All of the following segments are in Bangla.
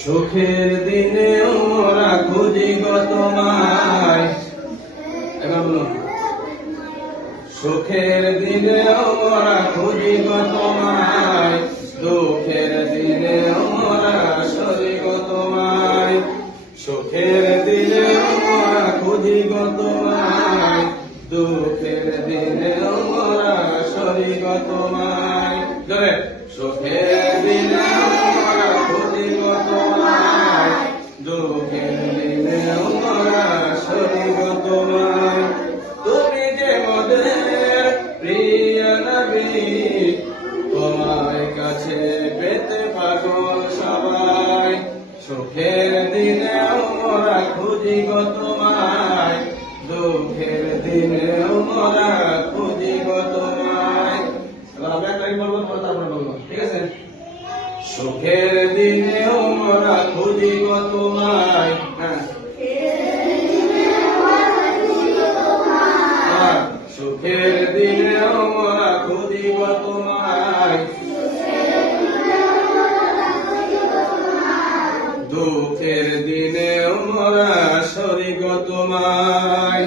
সুখের দিনে মোরা খুঁজি গো তোমায়। এবার বলুন, সুখের দিনে মোরা খুঁজি গো তোমায়, দুঃখের দিনে মোরা সরি গো তোমায়। সুখের দিনে মোরা খুঁজি গো তোমায়, দুঃখের দিনে মোরা সরি গো তোমায়। জোরে, সুখের দিনে মোরা খুঁজি গো তোমায়, দুঃখের দিনে মোরা সরি গো তোমায়। তুমি যে মোদের প্রিয় নবী, তোমায় কাছে পেতে পাগল সবাই। সুখের দিনে মোরা খুঁজি গো তোমায়, দুঃখের দিনে মোরা খুঁজি গো তোমায়। আমরা একটাই বলবো, তারপরে বলবো, ঠিক আছে? সুখের দিনে মোরা খুঁজি গো তোমায়, হ্যাঁ, সুখের দিনে মোরা খুঁজি গো তোমায়, দুঃখের দিনে মোরা সরি গো তোমায়।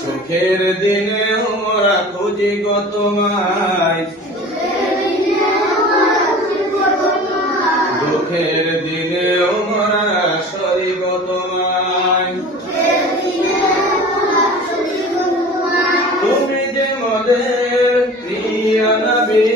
সুখের দিনে মোরা খুঁজি গো তোমায়, দুঃখের দিনে মোরা সরি গো তোমায়। তুমি যে মোদের প্রিয় নবী,